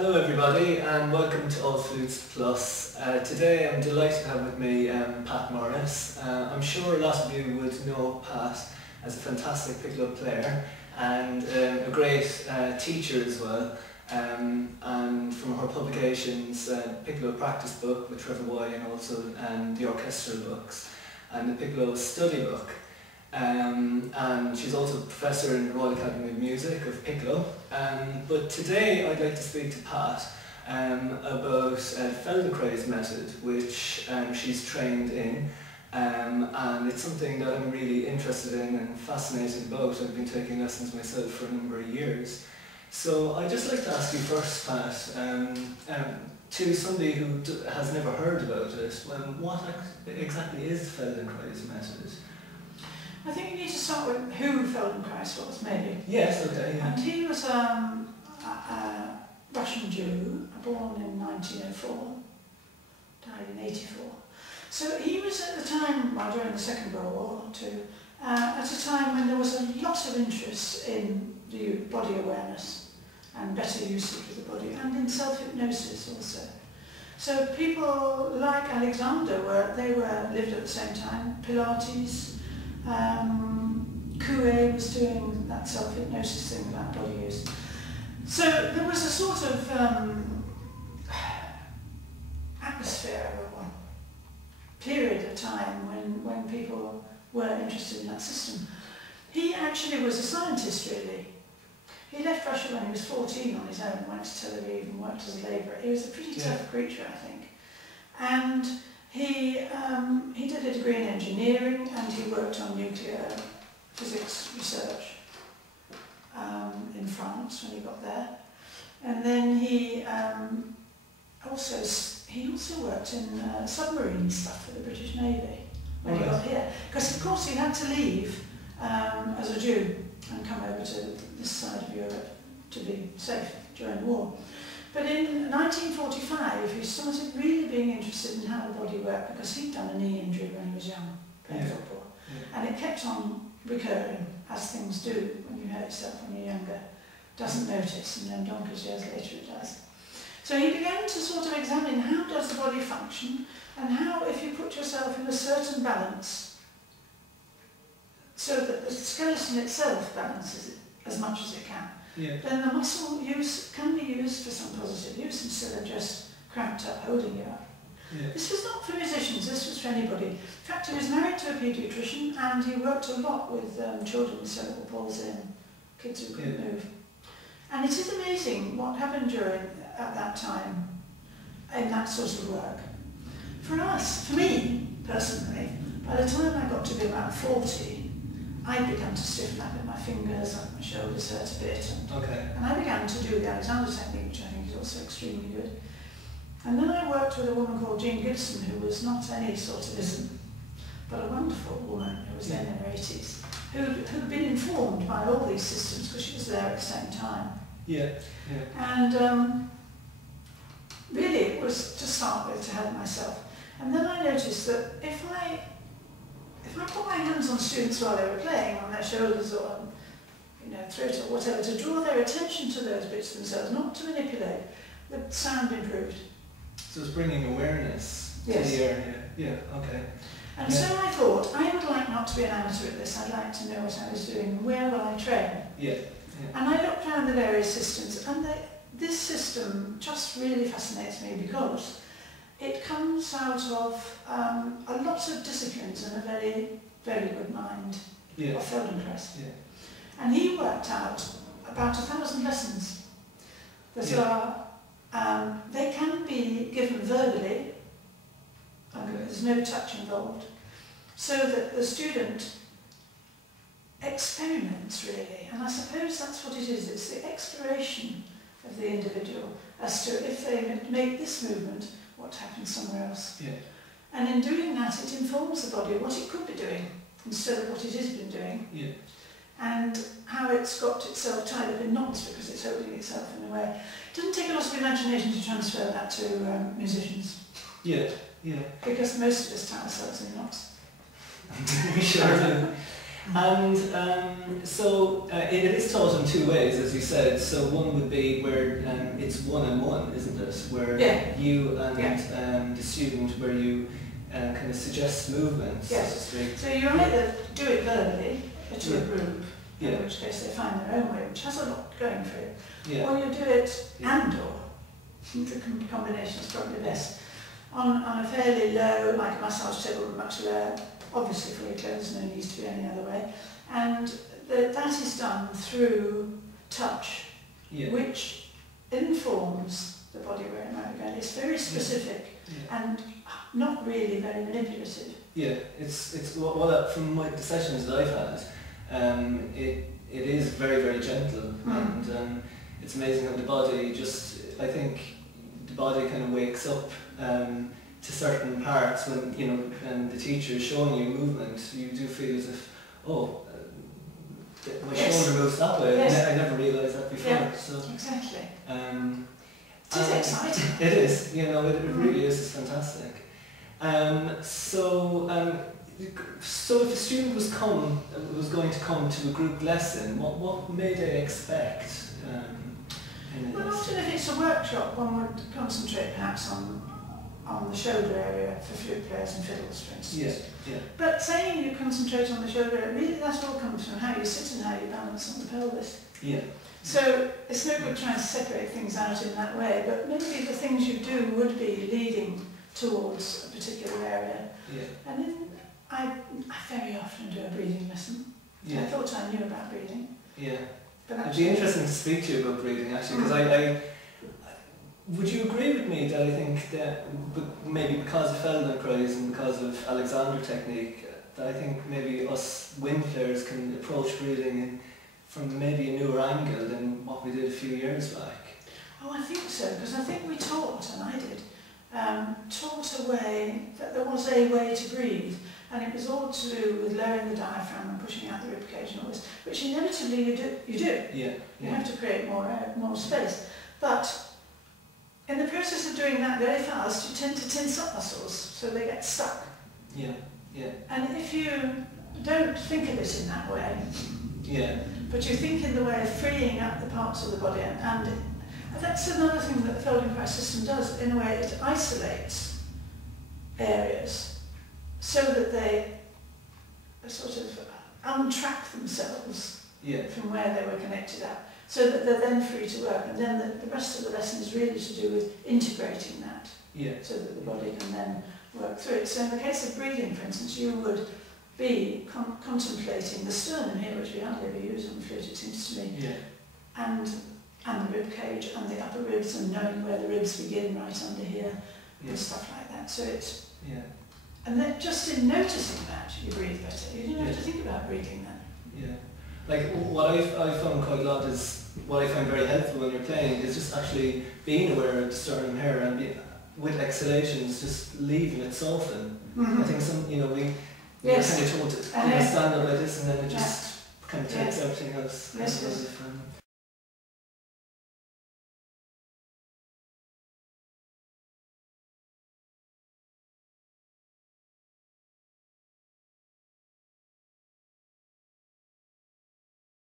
Hello everybody and welcome to All Flutes Plus. Today I'm delighted to have with me Pat Morris. I'm sure a lot of you would know Pat as a fantastic piccolo player and a great teacher as well. And from her publications, Piccolo Practice Book with Trevor Y and also the Orchestral books and the Piccolo Study Book. And she's also a professor in the Royal Academy of Music of Piccolo. But today I'd like to speak to Pat about Feldenkrais method, which she's trained in, and it's something that I'm really interested in and fascinated about. I've been taking lessons myself for a number of years. So I'd just like to ask you first, Pat, to somebody who has never heard about it, what exactly is Feldenkrais method? I think you need to start with who Feldenkrais was, maybe. Yes, okay. Yeah. And he was a Russian Jew, born in 1904, died in 84. So he was at the time, well, during the Second World War too, at a time when there was a lot of interest in the body awareness and better usage of the body, and in self-hypnosis also. So people like Alexander lived at the same time. Pilates, Coué was doing that self-hypnosis thing about body use. So there was a sort of atmosphere or period of time when people were interested in that system. He actually was a scientist, really. He left Russia when he was 14 on his own, went to Tel Aviv and worked as a labourer. He was a pretty tough creature, I think. And he did a degree in engineering and he worked on nuclear physics research in France when he got there. And then he also worked in submarine stuff for the British Navy when he got here. Because of course he had to leave as a Jew and come over to this side of Europe to be safe during the war. But in 1945 he started really being interested in how the body worked, because he'd done a knee injury when he was young, playing football. Yeah. And it kept on recurring, as things do when you hurt yourself when you're younger. Doesn't notice, and then donkey's years later it does. So he began to sort of examine how does the body function, and how, if you put yourself in a certain balance, so that the skeleton itself balances it as much as it can, then the muscle use can be used for some positive use instead of just cramped up holding you up. Yeah. This was not for musicians, this was for anybody. In fact, he was married to a paediatrician and he worked a lot with children with cerebral palsy and kids who couldn't move. And it is amazing what happened at that time in that sort of work. For us, for me personally, by the time I got to be about 40, I began to stiffen up in my fingers and my shoulders hurt a bit. And I began to do the Alexander technique, which I think is also extremely good. And then I worked with a woman called Jean Gibson, who was not any sort of ism, but a wonderful woman who was then in her 80s, who'd been informed by all these systems because she was there at the same time. And really it was to start with to help myself. And then I noticed that if I put my hands on students while they were playing, on their shoulders or on, throat or whatever, to draw their attention to those bits themselves, not to manipulate, the sound improved. So it's bringing awareness to the area. And so I thought, I would like not to be an amateur at this, I'd like to know what I was doing, where will I train? And I looked around the various systems, and this system just really fascinates me because it comes out of a lot of disciplines and a very, very good mind of Feldenkrais. And he worked out about 1,000 lessons that are, they can be given verbally, there's no touch involved, so that the student experiments really. And I suppose that's what it is, it's the exploration of the individual as to if they make this movement, what happens somewhere else. And in doing that, it informs the body of what it could be doing instead of what it has been doing. And how it's got itself tied up in knots because it's holding itself in a way. It doesn't take a lot of imagination to transfer that to musicians. Because most of us tie ourselves in knots. We sure do. And it is taught in two ways, as you said. So one would be where it's one-on-one, isn't it? Where you and the student, where you kind of suggest movements, so to speak. So you either do it verbally to a group, in which case they find their own way, which has a lot going for it, or you do it and/or. The combination is probably best. On a fairly low, like a massage table, much lower, obviously fully closed, no need to be any other way. And that is done through touch, which informs the body where it might be going. It's very specific and not really very manipulative. Yeah, it's well, from the sessions that I've had, it is very, very gentle, and it's amazing how the body just, I think, the body kind of wakes up to certain parts when, you know, and the teacher is showing you movement. You do feel as if, oh, my shoulder moves that way. I never realised that before. Yeah, so exactly. It is exciting. It is, you know, it really is. It's fantastic. So if a student was going to come to a group lesson, what may they expect? Well, often if it's a workshop, one would concentrate perhaps on the shoulder area for flute players and fiddles, for instance. But saying you concentrate on the shoulder area, really that all comes from how you sit and how you balance on the pelvis. So it's no good trying to separate things out in that way, but maybe the things you do would be leading towards a particular area. And then I very often do a breathing lesson. I thought I knew about breathing. But it'd be interesting to speak to you about breathing, actually, because would you agree with me that I think that maybe because of Feldenkrais and because of Alexander technique, that I think maybe us wind players can approach breathing from maybe a newer angle than what we did a few years back? Oh, I think so, because I think we taught, and I did, taught a way, that there was a way to breathe, and it was all to do with lowering the diaphragm and pushing out the ribcage and all this, which inevitably you do. You have to create more space. But in the process of doing that very fast, you tend to tense up muscles, so they get stuck. And if you don't think of it in that way, but you think in the way of freeing up the parts of the body, and that's another thing that the Feldenkrais system does. In a way, it isolates areas so that they sort of untrack themselves from where they were connected at, so that they're then free to work. And then the rest of the lesson is really to do with integrating that, so that the body can then work through it. So in the case of breathing, for instance, you would be contemplating the sternum here, which we hardly ever use on the flute, it seems to me, and the rib cage and the upper ribs, and knowing where the ribs begin right under here, and stuff like that. So it's and then just in noticing that, you breathe better. You don't have to think about breathing then. Like what I've found quite a lot is, what I find very helpful when you're playing is just actually being aware of the sternum here, and with exhalations just leaving it soften. I think we kind of told it to stand up like this, and then it just kind of takes everything else.